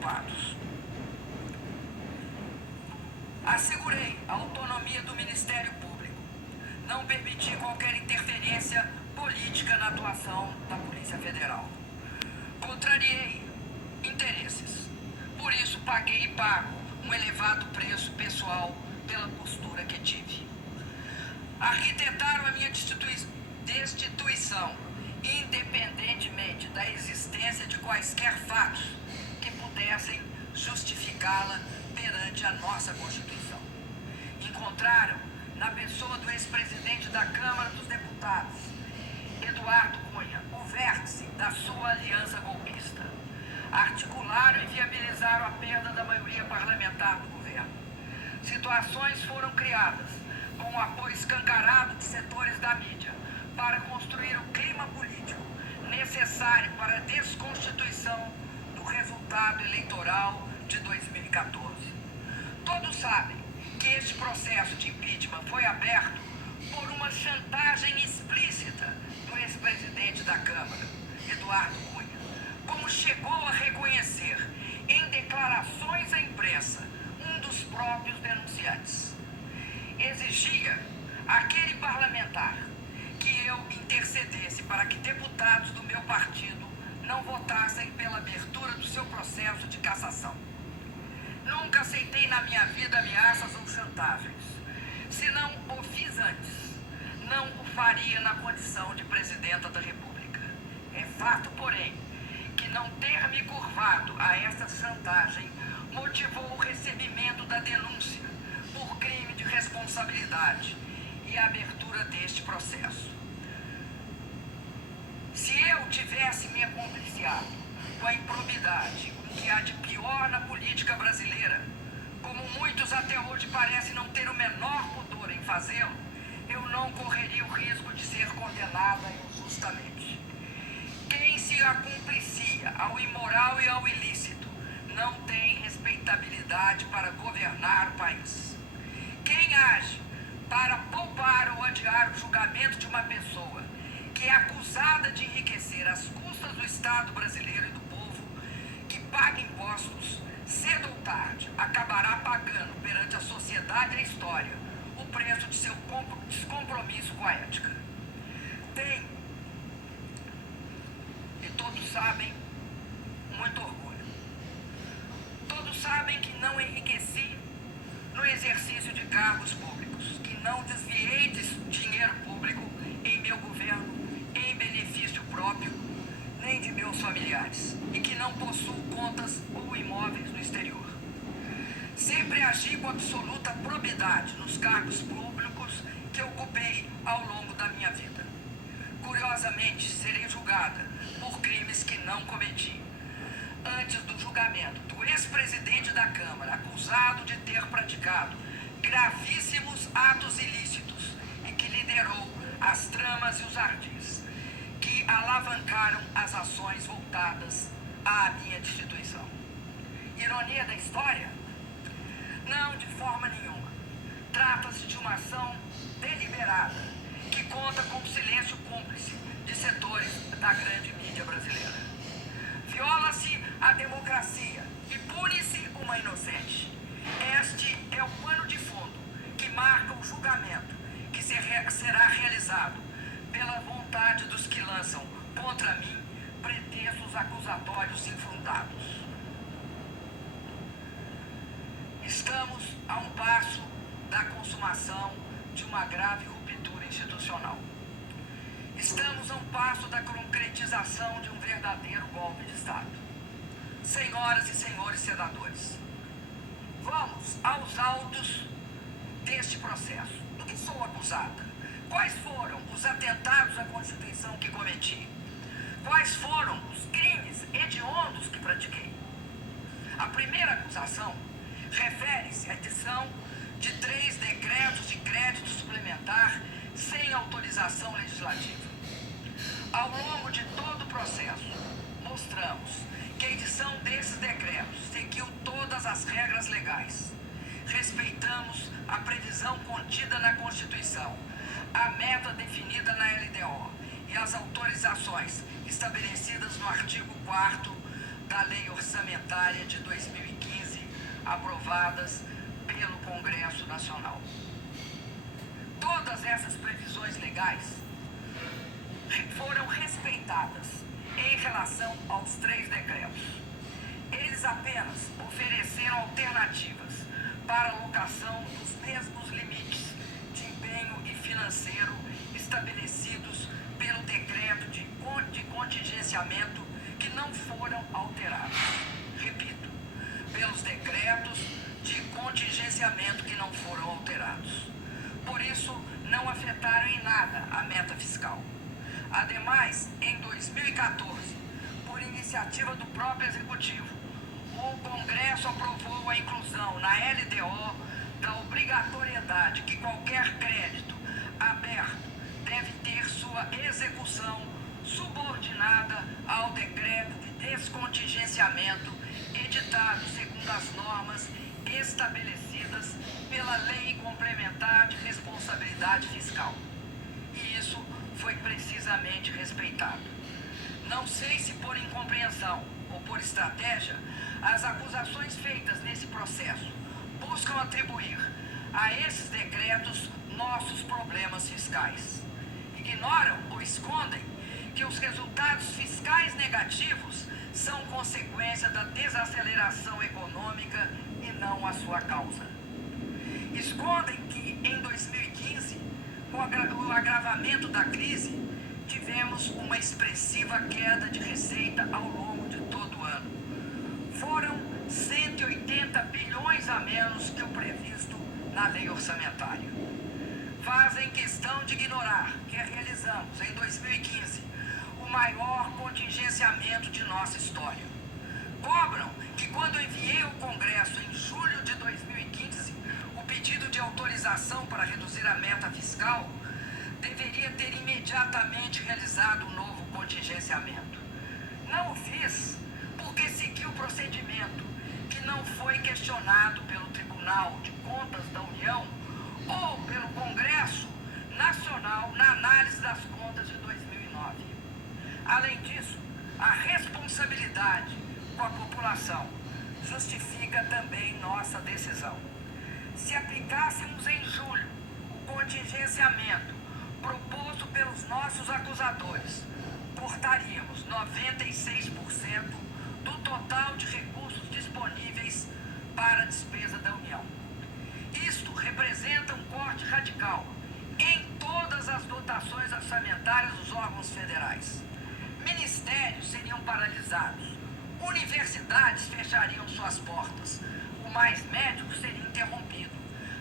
ocupados. Assegurei a autonomia do Ministério Público. Não permiti qualquer interferência política na atuação da Polícia Federal. Contrariei interesses. Por isso, paguei e pago um elevado preço pessoal pela postura que tive. Arquitetaram a minha destituição, independentemente da existência de quaisquer fatos que pudessem justificá-la perante a nossa Constituição. Encontraram, na pessoa do ex-presidente da Câmara dos Deputados, Eduardo Cunha, o vértice da sua aliança golpista. Articularam e viabilizaram a perda da maioria parlamentar do governo. Situações foram criadas com o apoio escancarado de setores da mídia para construir o clima político necessário para a desconstituição do resultado eleitoral de 2014. Todos sabem que este processo de impeachment foi aberto por uma chantagem explícita do ex-presidente da Câmara, Eduardo Cunha, como chegou a reconhecer em declarações à imprensa um dos próprios denunciantes. Exigia àquele parlamentar que eu intercedesse para que deputados do meu partido não votassem pela abertura do seu processo de cassação. Nunca aceitei na minha vida ameaças ou chantagens. Se não o fiz antes, não o faria na condição de presidenta da República. É fato, porém, que não ter me curvado a essa chantagem motivou o recebimento da denúncia por crime de responsabilidade e a abertura deste processo. Se eu tivesse me acompliciado com a improbidade, com o que há de pior na política brasileira, como muitos até hoje parecem não ter o menor pudor em fazê-lo, eu não correria o risco de ser condenada injustamente. Quem se acomplicia ao imoral e ao ilícito não tem respeitabilidade para governar o país. Quem age para poupar ou adiar o julgamento de uma pessoa que é acusada de enriquecer às custas do Estado brasileiro e do povo, que paga impostos, cedo ou tarde acabará pagando perante a sociedade e a história o preço de seu descompromisso com a ética. Tem, e todos sabem, muito orgulho. Todos sabem que não enriqueci no exercício de cargos públicos, que não desviei dinheiro público em meu governo em benefício próprio, nem de meus familiares, e que não possuo contas ou imóveis no exterior. Sempre agi com absoluta probidade nos cargos públicos que ocupei ao longo da minha vida. Curiosamente, serei julgada por crimes que não cometi. Antes do julgamento do ex-presidente da Câmara, acusado de ter praticado gravíssimos atos ilícitos e que liderou as tramas e os ardis que alavancaram as ações voltadas à minha destituição. Ironia da história? Não, de forma nenhuma. Trata-se de uma ação deliberada que conta com o silêncio cúmplice de setores da grande mídia brasileira. Viola-se a democracia e pune-se uma inocente. Este é o pano de fundo que marca o julgamento que será realizado pela vontade dos que lançam contra mim pretextos acusatórios infundados. Estamos a um passo da consumação de uma grave ruptura institucional. Estamos a um passo da concretização de um verdadeiro golpe de Estado. Senhoras e senhores senadores, vamos aos autos deste processo. Do que sou acusada? Quais foram os atentados à Constituição que cometi? Quais foram os crimes hediondos que pratiquei? A primeira acusação refere-se à edição de 3 decretos de crédito suplementar sem autorização legislativa. Ao longo de todo o processo, mostramos que a edição desses decretos seguiu todas as regras legais. Respeitamos a previsão contida na Constituição, a meta definida na LDO e as autorizações estabelecidas no artigo 4º da Lei Orçamentária orçamentária de 2015 aprovadas pelo Congresso Nacional. Todas essas previsões legais foram respeitadas em relação aos 3 decretos. Eles apenas ofereceram alternativas para a alocação dos mesmos limites de empenho e financeiro estabelecidos pelo decreto de contingenciamento que não foram alterados. Repito, pelos decretos de contingenciamento que não foram alterados. Por isso, não afetaram em nada a meta fiscal. Ademais, em 2014, por iniciativa do próprio Executivo, o Congresso aprovou a inclusão na LDO da obrigatoriedade que qualquer crédito aberto deve ter sua execução subordinada ao decreto de descontingenciamento editado segundo as normas estabelecidas pela Lei Complementar de Responsabilidade Fiscal. E isso foi precisamente respeitado. Não sei se por incompreensão ou por estratégia, as acusações feitas nesse processo buscam atribuir a esses decretos nossos problemas fiscais. Ignoram ou escondem que os resultados fiscais negativos são consequência da desaceleração econômica e não a sua causa. Escondem que em 2015, com o agravamento da crise, tivemos uma expressiva queda de receita ao longo de todo o ano. Foram 180 bilhões a menos que o previsto na lei orçamentária. Fazem questão de ignorar que realizamos em 2015 o maior contingenciamento de nossa história. Cobram que quando enviei ao Congresso em julho de 2015 o pedido de autorização para reduzir a meta fiscal, deveria ter imediatamente realizado um novo contingenciamento. Não o fiz porque segui o procedimento que não foi questionado pelo Tribunal de Contas da União ou pelo Congresso Nacional na análise das contas de 2009. Além disso, a responsabilidade com a população justifica também nossa decisão. Se aplicássemos em julho o contingenciamento proposto pelos nossos acusadores, cortaríamos 96% do total de recursos disponíveis para a despesa da União. Isto representa um corte radical em todas as dotações orçamentárias dos órgãos federais. Ministérios seriam paralisados, universidades fechariam suas portas, o Mais Médico seria interrompido,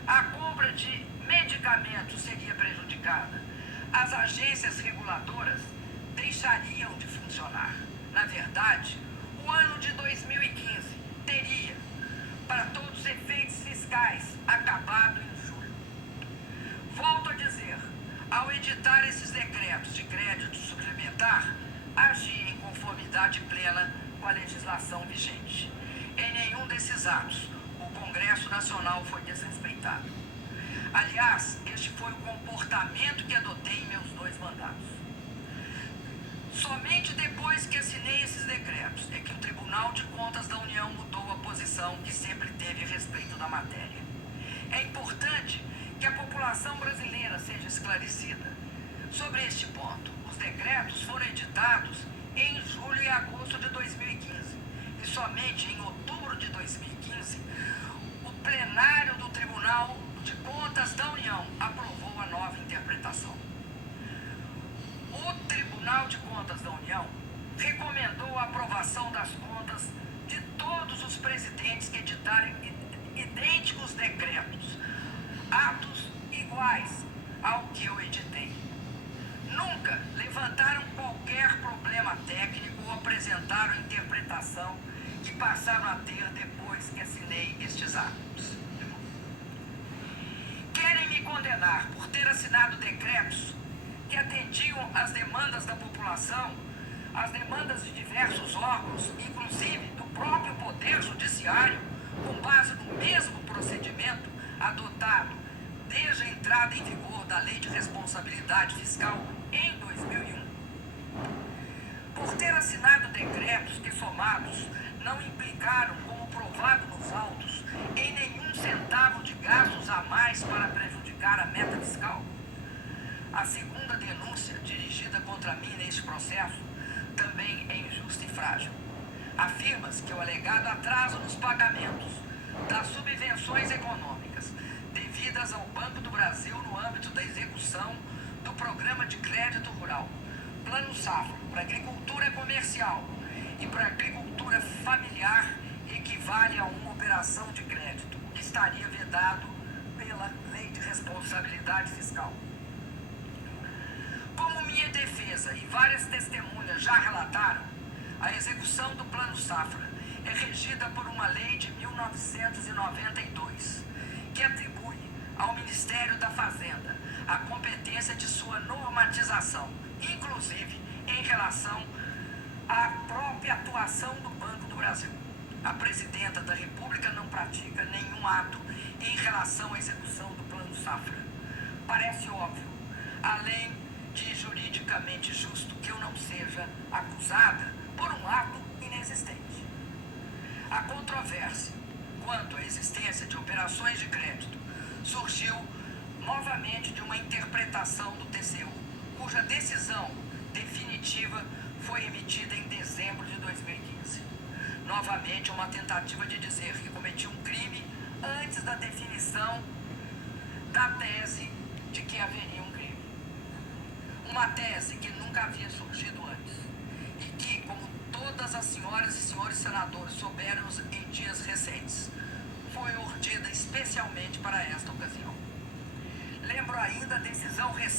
a compra de medicamentos seria prejudicada, as agências reguladoras deixariam de funcionar. Na verdade, o ano de 2015 teria, para todos os efeitos fiscais, acabado em julho. Volto a dizer, ao editar esses decretos de crédito suplementar, agi em conformidade plena com a legislação vigente. Em nenhum desses atos, o Congresso Nacional foi desrespeitado. Aliás, este foi o comportamento que adotei em meus 2 mandatos. Somente depois que assinei esses decretos é que o Tribunal de Contas da União mudou a posição que sempre teve a respeito da matéria. É importante que a população brasileira seja esclarecida sobre este ponto. Os decretos foram editados em julho e agosto de 2015 e somente em outubro de 2015 o plenário do Tribunal de Contas da União aprovou a nova interpretação. O Tribunal de Contas da União recomendou a aprovação das contas de todos os presidentes que editarem idênticos decretos, atos iguais ao que eu editei. Nunca levantaram qualquer problema técnico ou apresentaram interpretação que passaram a ter depois que assinei estes atos. Querem me condenar por ter assinado decretos que atendiam às demandas da população, às demandas de diversos órgãos, inclusive do próprio Poder Judiciário, com base no mesmo procedimento adotado desde a entrada em vigor da Lei de Responsabilidade Fiscal em 2001. Por ter assinado decretos que, somados, não implicaram, como provado nos autos, em nenhum centavo de gastos a mais para prejudicar a meta fiscal. A segunda denúncia dirigida contra mim neste processo também é injusta e frágil. Afirma-se que o alegado atraso nos pagamentos das subvenções econômicas devidas ao Banco do Brasil no âmbito da execução do Programa de Crédito Rural, Plano Safra, para agricultura comercial e para agricultura familiar equivale a uma operação de crédito, o que estaria vedado pela Lei de Responsabilidade Fiscal. Como minha defesa e várias testemunhas já relataram, a execução do Plano Safra é regida por uma lei de 1992, que atribui ao Ministério da Fazenda a competência de sua normatização, inclusive em relação à própria atuação do Banco do Brasil. A Presidenta da República não pratica nenhum ato em relação à execução do Plano Safra. Parece óbvio, além de juridicamente justo, que eu não seja acusada por um ato inexistente. A controvérsia quanto à existência de operações de crédito surgiu novamente de uma interpretação do TCU, cuja decisão definitiva foi emitida em dezembro de 2015. Novamente, uma tentativa de dizer que cometi um crime antes da definição da tese de que haveria um crime. Uma tese que nunca havia surgido antes e que, como todas as senhoras e senhores senadores souberam em dias recentes, foi urdida especialmente para esta ocasião. Lembro ainda a decisão recente